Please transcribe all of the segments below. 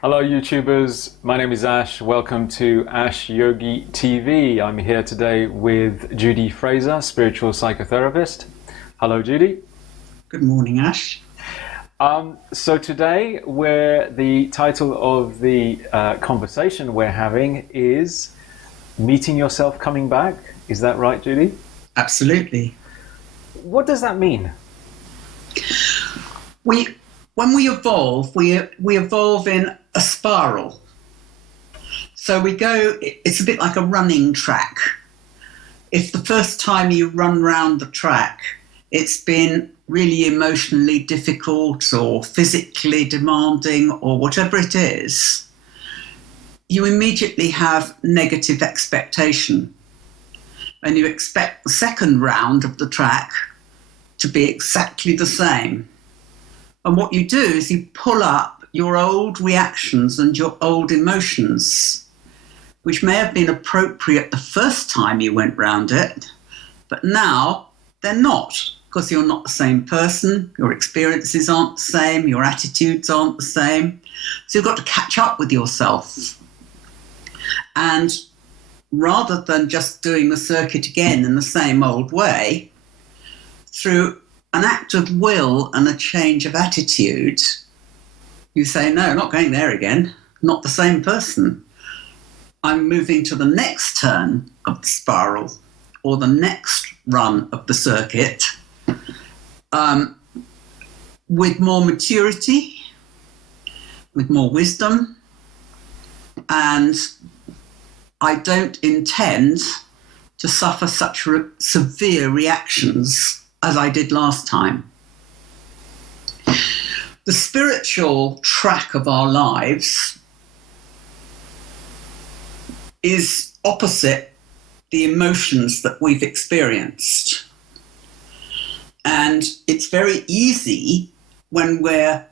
Hello YouTubers, my name is Ash. Welcome to Ash Yogi TV. I'm here today with Judy Fraser, spiritual psychotherapist. Hello Judy. Good morning, Ash. So today the title of the conversation we're having is Meeting Yourself Coming Back. Is that right, Judy? Absolutely. What does that mean? When we evolve, we evolve in a spiral. So it's a bit like a running track. If the first time you run round the track, it's been really emotionally difficult or physically demanding or whatever it is, you immediately have negative expectation. And you expect the second round of the track to be exactly the same. And what you do is you pull up your old reactions and your old emotions, which may have been appropriate the first time you went round it, but now they're not, because you're not the same person, your experiences aren't the same, your attitudes aren't the same. So you've got to catch up with yourself. And rather than just doing the circuit again in the same old way, through an act of will and a change of attitude, you say, no, not going there again, not the same person. I'm moving to the next turn of the spiral or the next run of the circuit with more maturity, with more wisdom, and I don't intend to suffer such severe reactions as I did last time. The spiritual track of our lives is opposite the emotions that we've experienced. And it's very easy when we're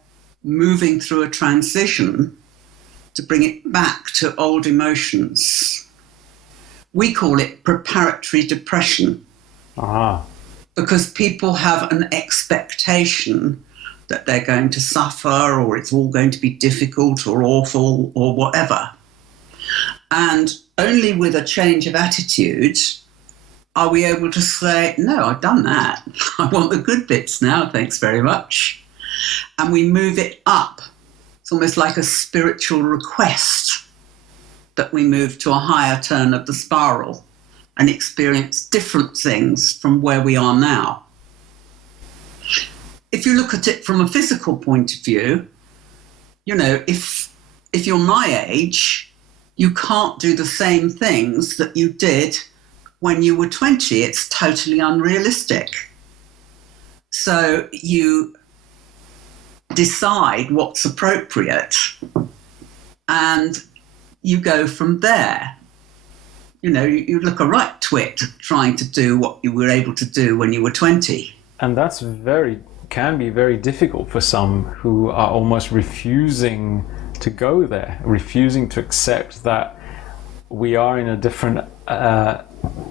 moving through a transition to bring it back to old emotions. We call it preparatory depression. Because people have an expectation that they're going to suffer or it's all going to be difficult or awful or whatever. And only with a change of attitude are we able to say, no, I've done that. I want the good bits now, thanks very much. And we move it up. It's almost like a spiritual request that we move to a higher turn of the spiral and experience different things from where we are now. If you look at it from a physical point of view, if you're my age, you can't do the same things that you did when you were 20. It's totally unrealistic. So you decide what's appropriate and you go from there. You look a right twit trying to do what you were able to do when you were 20. And that's can be very difficult for some who are almost refusing to go there, refusing to accept that we are in a different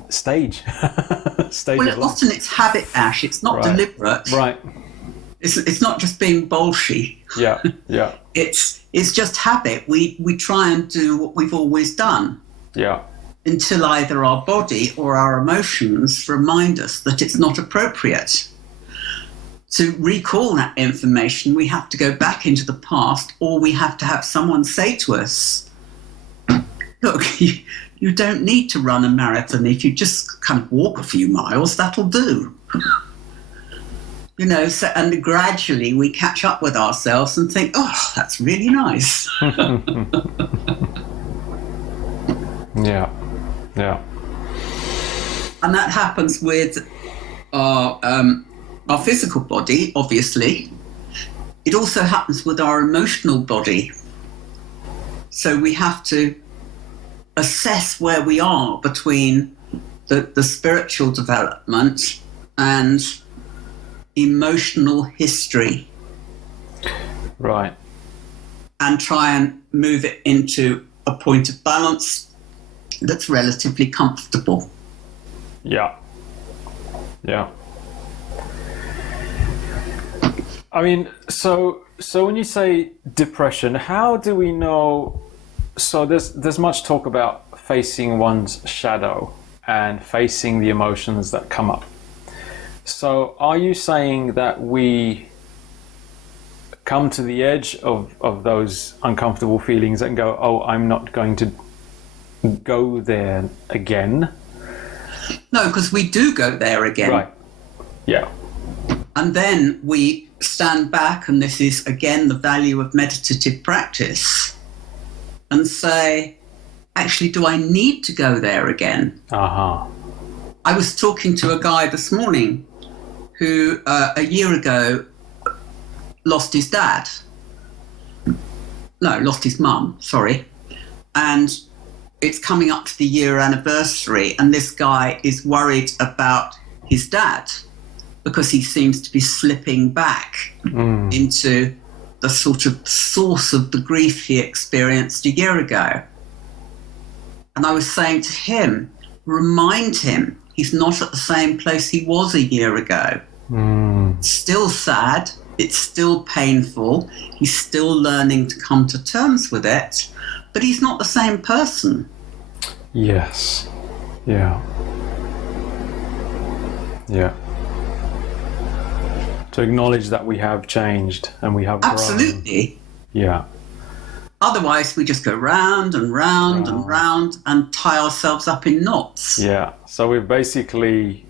stage of life. Often it's habit, Ash. It's not deliberate. Right. It's not just being bolshy. Yeah. It's just habit. We try and do what we've always done. Yeah. Until either our body or our emotions remind us that it's not appropriate. To recall that information, we have to go back into the past, or we have to have someone say to us, look, you don't need to run a marathon. If you just kind of walk a few miles, that'll do. And gradually we catch up with ourselves and think, oh, that's really nice. Yeah. And that happens with our physical body, obviously. It also happens with our emotional body. So we have to assess where we are between the spiritual development and emotional history. Right. And try and move it into a point of balance that's relatively comfortable. Yeah. I mean, so So when you say depression, how do we know? So there's much talk about facing one's shadow and facing the emotions that come up. So are you saying that we come to the edge of those uncomfortable feelings and go, oh, I'm not going to go there again? No, because we do go there again. Right. Yeah. And then we stand back, and this is again the value of meditative practice, and say, actually, do I need to go there again? Uh-huh. I was talking to a guy this morning who a year ago lost his dad. No, lost his mum, sorry. And it's coming up to the year anniversary, and this guy is worried about his dad because he seems to be slipping back into the sort of source of the grief he experienced a year ago. And I was saying to him, remind him he's not at the same place he was a year ago. Still sad, it's still painful, he's still learning to come to terms with it, but he's not the same person. Yes. Yeah. Yeah. To acknowledge that we have changed and we have grown. Absolutely. Yeah. Otherwise, we just go round and round and round and tie ourselves up in knots. Yeah. So we've basically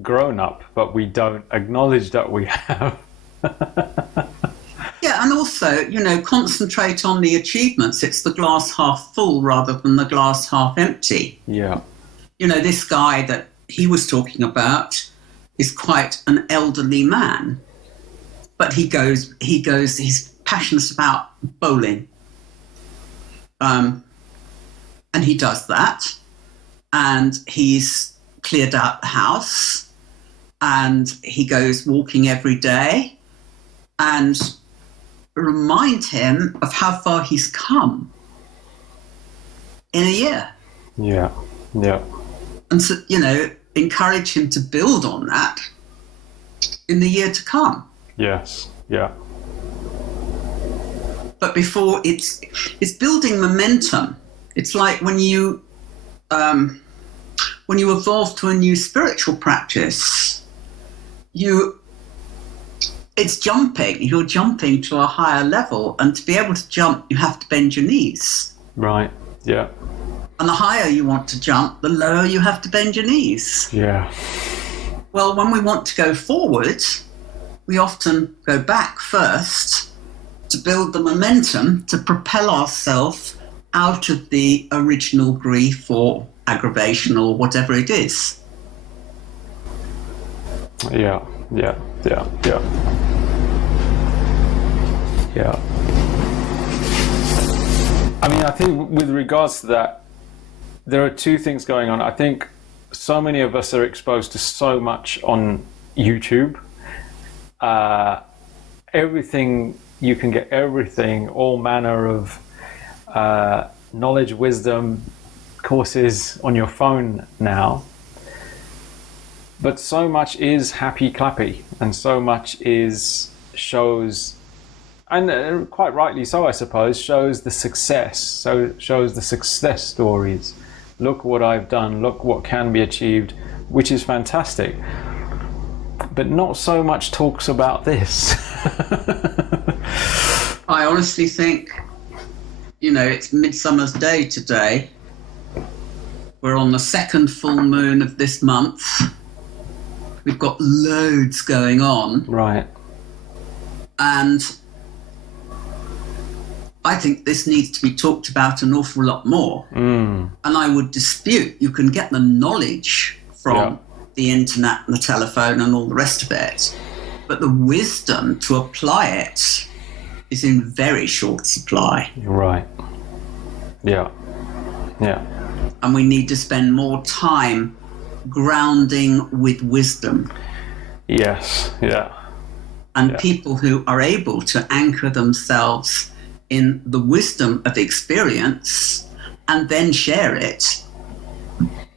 grown up, but we don't acknowledge that we have. Yeah, and also, concentrate on the achievements. It's the glass half full rather than the glass half empty. Yeah. This guy that he was talking about is quite an elderly man, but he's passionate about bowling. And he does that, and he's cleared out the house, and he goes walking every day, and remind him of how far he's come in a year. Yeah. Yeah. And so, encourage him to build on that in the year to come. Yes. Yeah. But before it's building momentum. It's like when you evolve to a new spiritual practice, it's jumping. You're jumping to a higher level, and to be able to jump, you have to bend your knees. Right. Yeah. And the higher you want to jump, the lower you have to bend your knees. Yeah. Well, when we want to go forward, we often go back first to build the momentum to propel ourselves out of the original grief or aggravation or whatever it is. Yeah. Yeah. Yeah. Yeah. Yeah. I mean, I think with regards to that, there are two things going on. I think so many of us are exposed to so much on YouTube. Everything, you can get everything, all manner of knowledge, wisdom, courses on your phone now. But so much is happy clappy, and so much shows, and quite rightly so, I suppose, shows the success. So shows the success stories. Look what I've done, look what can be achieved, which is fantastic. But not so much talks about this. I honestly think, it's Midsummer's Day today. We're on the second full moon of this month. We've got loads going on. Right. And I think this needs to be talked about an awful lot more. And I would dispute you can get the knowledge from the internet and the telephone and all the rest of it, but the wisdom to apply it is in very short supply. Right. Yeah. Yeah. And we need to spend more time grounding with wisdom. Yes. Yeah. And people who are able to anchor themselves in the wisdom of experience and then share it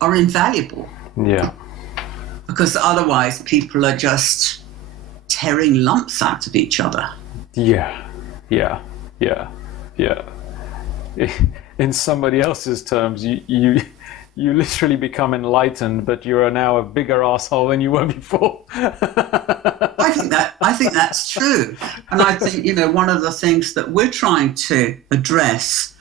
are invaluable. Yeah. Because otherwise people are just tearing lumps out of each other. Yeah, yeah, yeah, yeah. In somebody else's terms, you literally become enlightened, but you are now a bigger arsehole than you were before. I think that's true, and I think, you know, one of the things that we're trying to address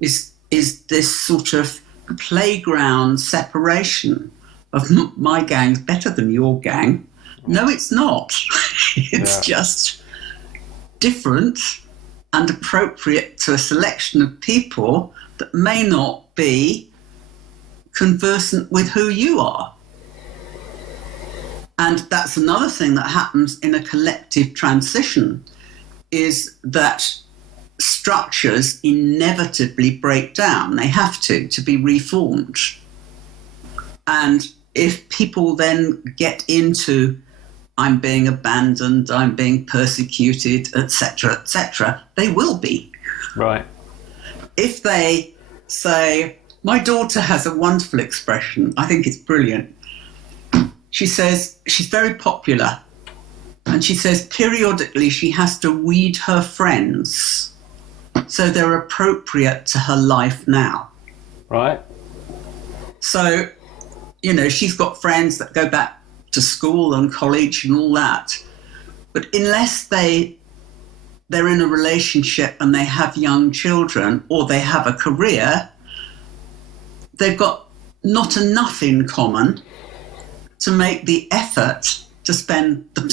is this sort of playground separation of my gang's better than your gang. No, it's not. It's just different and appropriate to a selection of people that may not be conversant with who you are. And that's another thing that happens in a collective transition, is that structures inevitably break down. They have to be reformed. And if people then get into, I'm being abandoned, I'm being persecuted, etc., they will be. Right. If they say, my daughter has a wonderful expression, I think it's brilliant. She says, she's very popular, and she says periodically she has to weed her friends so they're appropriate to her life now. Right. So, you know, she's got friends that go back to school and college and all that. But unless they're in a relationship and they have young children or they have a career, they've got not enough in common to make the effort to spend the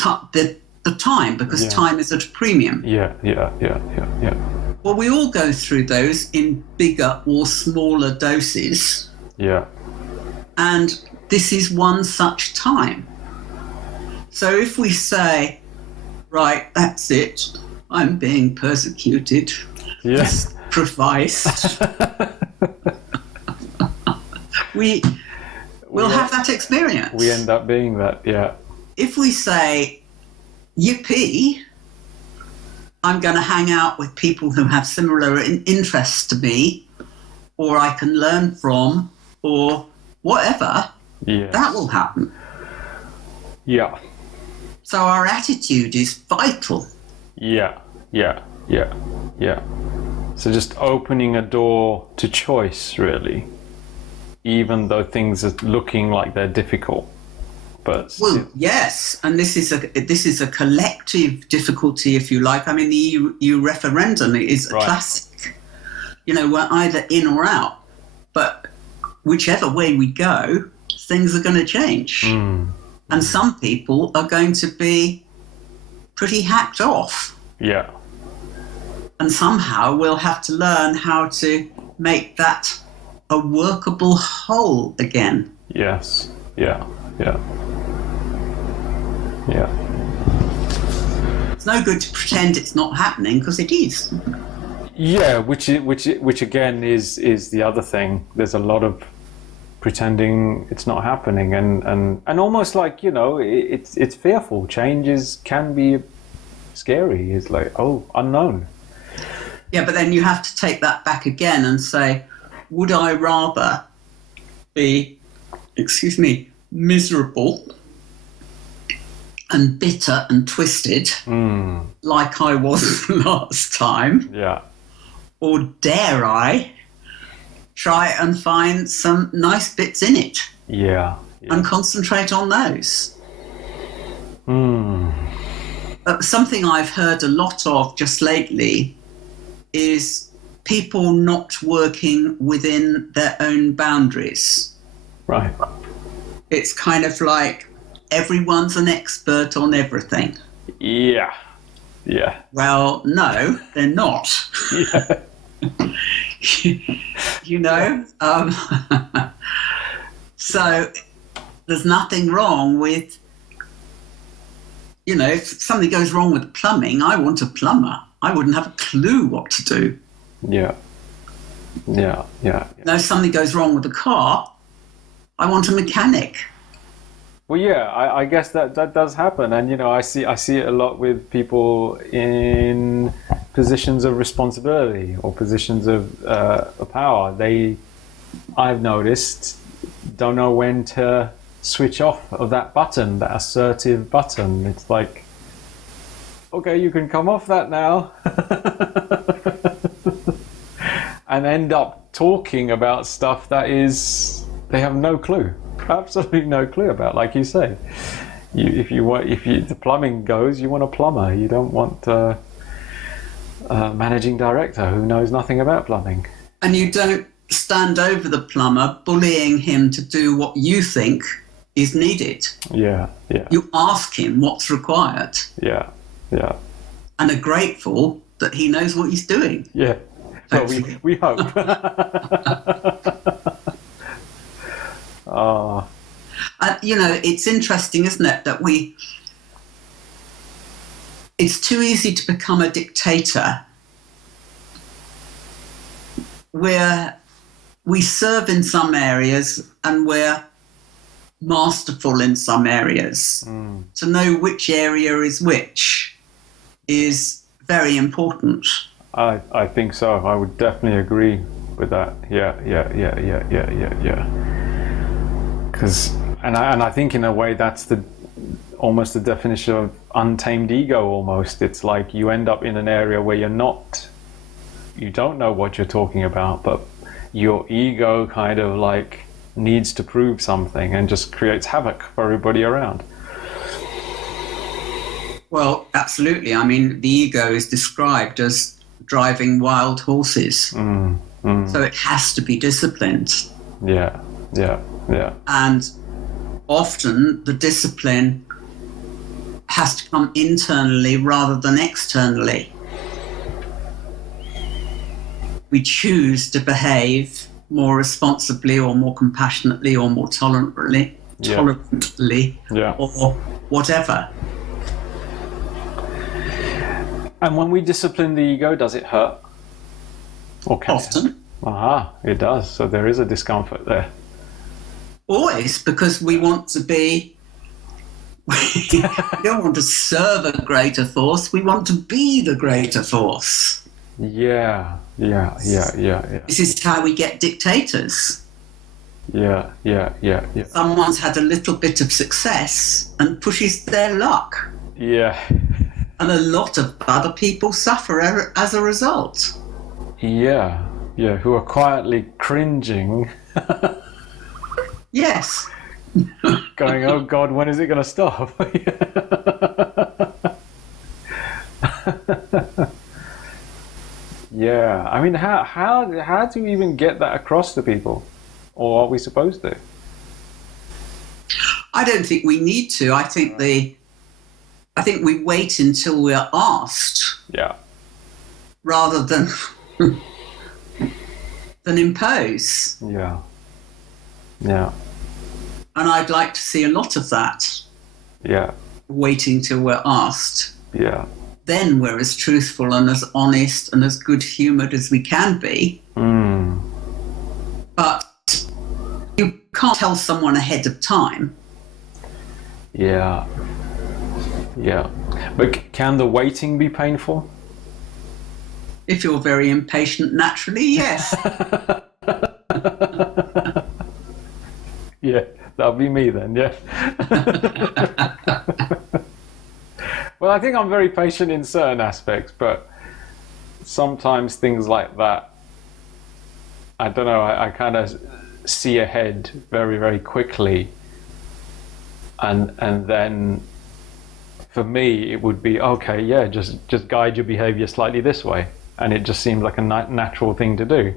time, because time is at a premium. Yeah. Well, we all go through those in bigger or smaller doses. Yeah. And this is one such time. So if we say, right, that's it, I'm being persecuted, Yes. sacrificed, we'll have that experience. We end up being that, yeah. If we say, yippee, I'm going to hang out with people who have similar interests to me, or I can learn from, or whatever, that will happen. Yeah. So our attitude is vital. Yeah. So just opening a door to choice, really, even though things are looking like they're difficult. But well, yes, and this is a collective difficulty, if you like. I mean, the EU referendum is a classic. You know, we're either in or out, but whichever way we go, things are going to change. And some people are going to be pretty hacked off. Yeah. And somehow we'll have to learn how to make that a workable whole again. Yes. Yeah. It's no good to pretend it's not happening, because it is. Yeah, which again is the other thing. There's a lot of pretending it's not happening, and almost like, you know, it's fearful. Changes can be scary. It's like, oh, unknown. Yeah, but then you have to take that back again and say, would I rather be, miserable and bitter and twisted like I was last time? Yeah. Or dare I try and find some nice bits in it? Yeah. And concentrate on those. Something I've heard a lot of just lately is people not working within their own boundaries. Right. It's kind of like everyone's an expert on everything. Yeah. Well, no, they're not. Yeah. You know? So there's nothing wrong with, you know, if something goes wrong with plumbing, I want a plumber. I wouldn't have a clue what to do. Yeah. Now, if something goes wrong with the car, I want a mechanic. Well, yeah, I guess that does happen, and you know, I see it a lot with people in positions of responsibility or positions of power. I've noticed, don't know when to switch off of that button, that assertive button. It's like, okay, you can come off that now. And end up talking about stuff that is, they have no clue, absolutely no clue about, like you say. If the plumbing goes, you want a plumber. You don't want a managing director who knows nothing about plumbing. And you don't stand over the plumber, bullying him to do what you think is needed. Yeah. You ask him what's required. Yeah. And are grateful that he knows what he's doing. Yeah. Well, we hope. Oh. It's interesting, isn't it, that it's too easy to become a dictator where we serve in some areas and we're masterful in some areas. To know which area is which is very important. I think so. I would definitely agree with that. Yeah. Because, and I think in a way that's almost the definition of untamed ego. Almost, it's like you end up in an area where you don't know what you're talking about, but your ego kind of like needs to prove something and just creates havoc for everybody around. Well, absolutely. I mean, the ego is described as driving wild horses. So it has to be disciplined. Yeah. And often the discipline has to come internally rather than externally. We choose to behave more responsibly or more compassionately or more tolerantly, or whatever. And when we discipline the ego, does it hurt? Or can Often. It does. So there is a discomfort there. Always, because we want to be, we don't want to serve a greater force, we want to be the greater force. Yeah. This is how we get dictators. Yeah. Someone's had a little bit of success and pushes their luck. Yeah. And a lot of other people suffer as a result. Yeah, who are quietly cringing. Yes. Going, oh God, when is it going to stop? Yeah, I mean, how do you even get that across to people? Or are we supposed to? I don't think we need to. I think we wait until we're asked. Yeah. Rather than impose. Yeah. And I'd like to see a lot of that. Yeah. Waiting till we're asked. Yeah. Then we're as truthful and as honest and as good-humoured as we can be. But you can't tell someone ahead of time. Yeah. But can the waiting be painful? If you're very impatient naturally, yes. Yeah, that'll be me then, yeah. Well, I think I'm very patient in certain aspects, but sometimes things like that, I don't know, I kind of see ahead very, very quickly. And then for me, it would be, okay, yeah, just guide your behavior slightly this way. And it just seemed like a natural thing to do.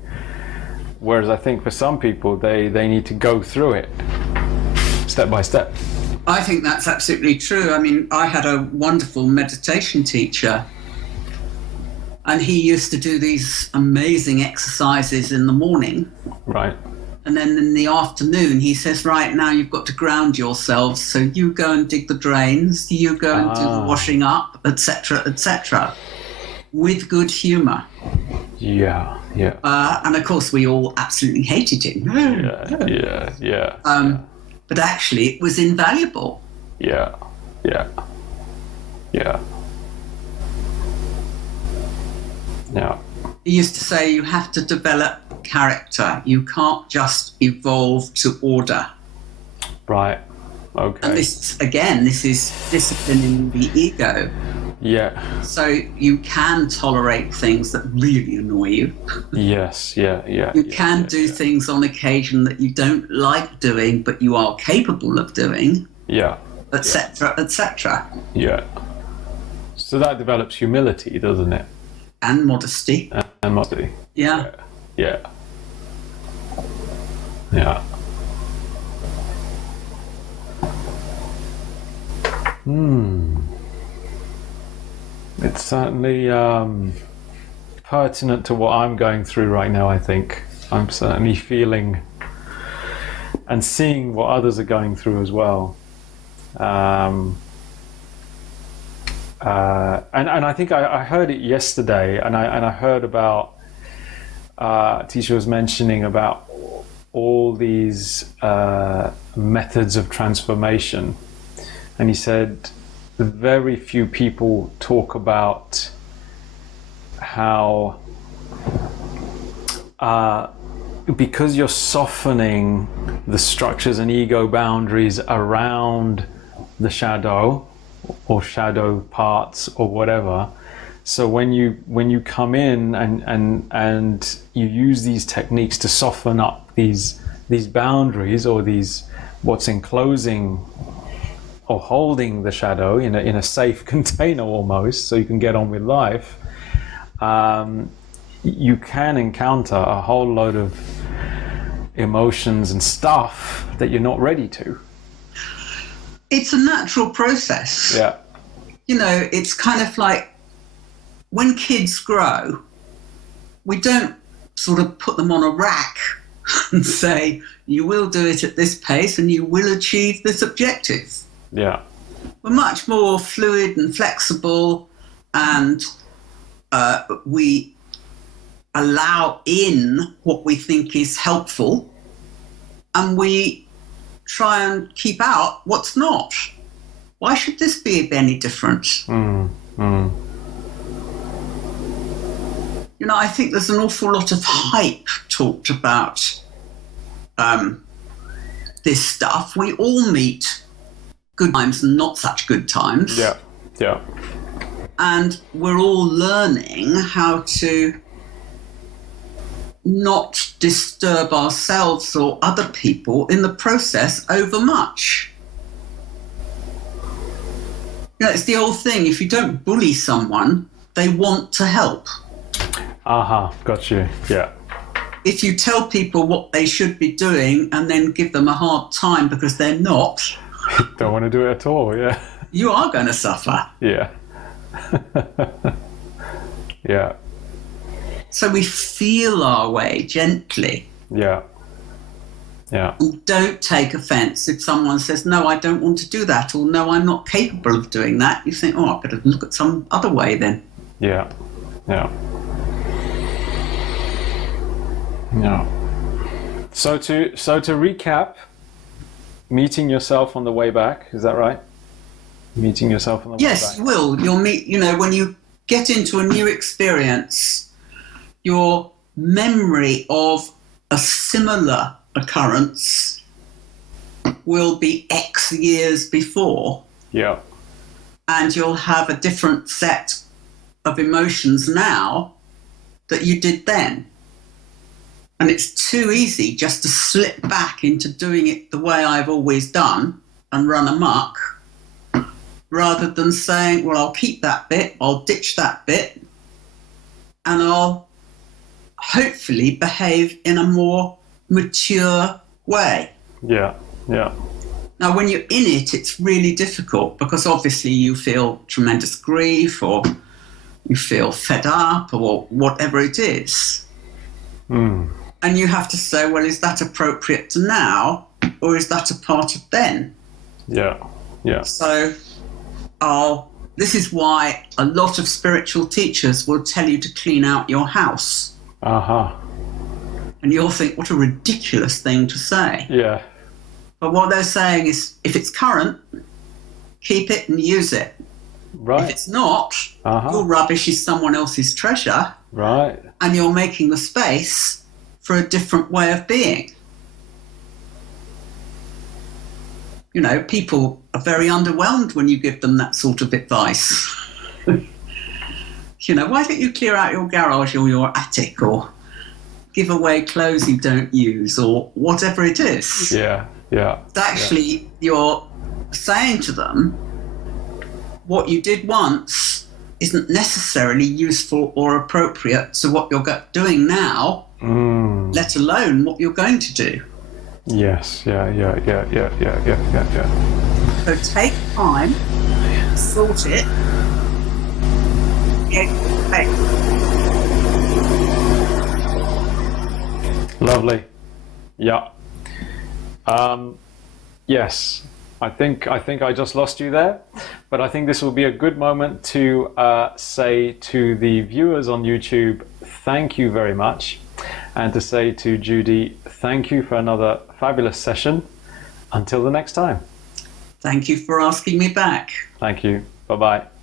Whereas I think for some people, they need to go through it step by step. I think that's absolutely true. I mean, I had a wonderful meditation teacher, and he used to do these amazing exercises in the morning. Right. And then in the afternoon, he says, right, now you've got to ground yourselves. So you go and dig the drains, you go and do the washing up, etc., with good humour. Yeah. And of course, we all absolutely hated him. Yeah. But actually, it was invaluable. Yeah. He used to say you have to develop character. You can't just evolve to order. Right. Okay. And this is disciplining the ego. Yeah. So you can tolerate things that really annoy you. Yes. Yeah. Yeah. You can do things on occasion that you don't like doing, but you are capable of doing. Yeah. Etc. Etc. Yeah. So that develops humility, doesn't it? And modesty. And modesty. Yeah. Yeah. Yeah. It's certainly pertinent to what I'm going through right now, I think. I'm certainly feeling and seeing what others are going through as well. And I think I heard it yesterday, and I heard about Tisha was mentioning about all these methods of transformation, and he said very few people talk about how because you're softening the structures and ego boundaries around the shadow or shadow parts or whatever. So when you come in and you use these techniques to soften up these boundaries or these what's enclosing or holding the shadow in a safe container almost, so you can get on with life, you can encounter a whole load of emotions and stuff that you're not ready to. It's a natural process. Yeah. You know, it's kind of like when kids grow, we don't sort of put them on a rack and say, you will do it at this pace and you will achieve this objective. Yeah. We're much more fluid and flexible, and we allow in what we think is helpful, and we try and keep out what's not. Why should this be any different? You know, I think there's an awful lot of hype talked about this stuff. We all meet good times and not such good times. Yeah. Yeah. And we're all learning how to not disturb ourselves or other people in the process overmuch. You know, it's the old thing, if you don't bully someone, they want to help. Got you. Yeah. If you tell people what they should be doing and then give them a hard time because they're not, Don't want to do it at all, yeah. you are going to suffer. Yeah. Yeah. So we feel our way gently. Yeah. Yeah. And don't take offence if someone says, no, I don't want to do that, or no, I'm not capable of doing that. You think, oh, I better look at some other way then. Yeah. Yeah. Yeah. So to recap, meeting yourself on the way back, is that right? Meeting yourself on the way back. Yes, you will. You'll meet, you know, when you get into a new experience, your memory of a similar occurrence will be X years before. Yeah. And you'll have a different set of emotions now that you did then. And it's too easy just to slip back into doing it the way I've always done and run amok, rather than saying, well, I'll keep that bit, I'll ditch that bit, and I'll hopefully behave in a more mature way. Yeah. Yeah. Now, when you're in it, it's really difficult because obviously you feel tremendous grief, or you feel fed up, or whatever it is. And you have to say, well, is that appropriate to now, or is that a part of then? Yeah. Yeah. So this is why a lot of spiritual teachers will tell you to clean out your house. And you'll think, what a ridiculous thing to say. Yeah. But what they're saying is, if it's current, keep it and use it. Right. If it's not, your rubbish is someone else's treasure. Right. And you're making the space for a different way of being. You know, people are very underwhelmed when you give them that sort of advice. You know, why don't you clear out your garage or your attic, or give away clothes you don't use, or whatever it is? Yeah, yeah. Actually, you're saying to them, what you did once isn't necessarily useful or appropriate to what you're doing now, let alone what you're going to do. Yes, yeah. So take time, sort it, Lovely. Yeah. Yes. I think I just lost you there, but I think this will be a good moment to say to the viewers on YouTube, thank you very much, and to say to Judy, thank you for another fabulous session. Until the next time. Thank you for asking me back. Thank you. Bye-bye.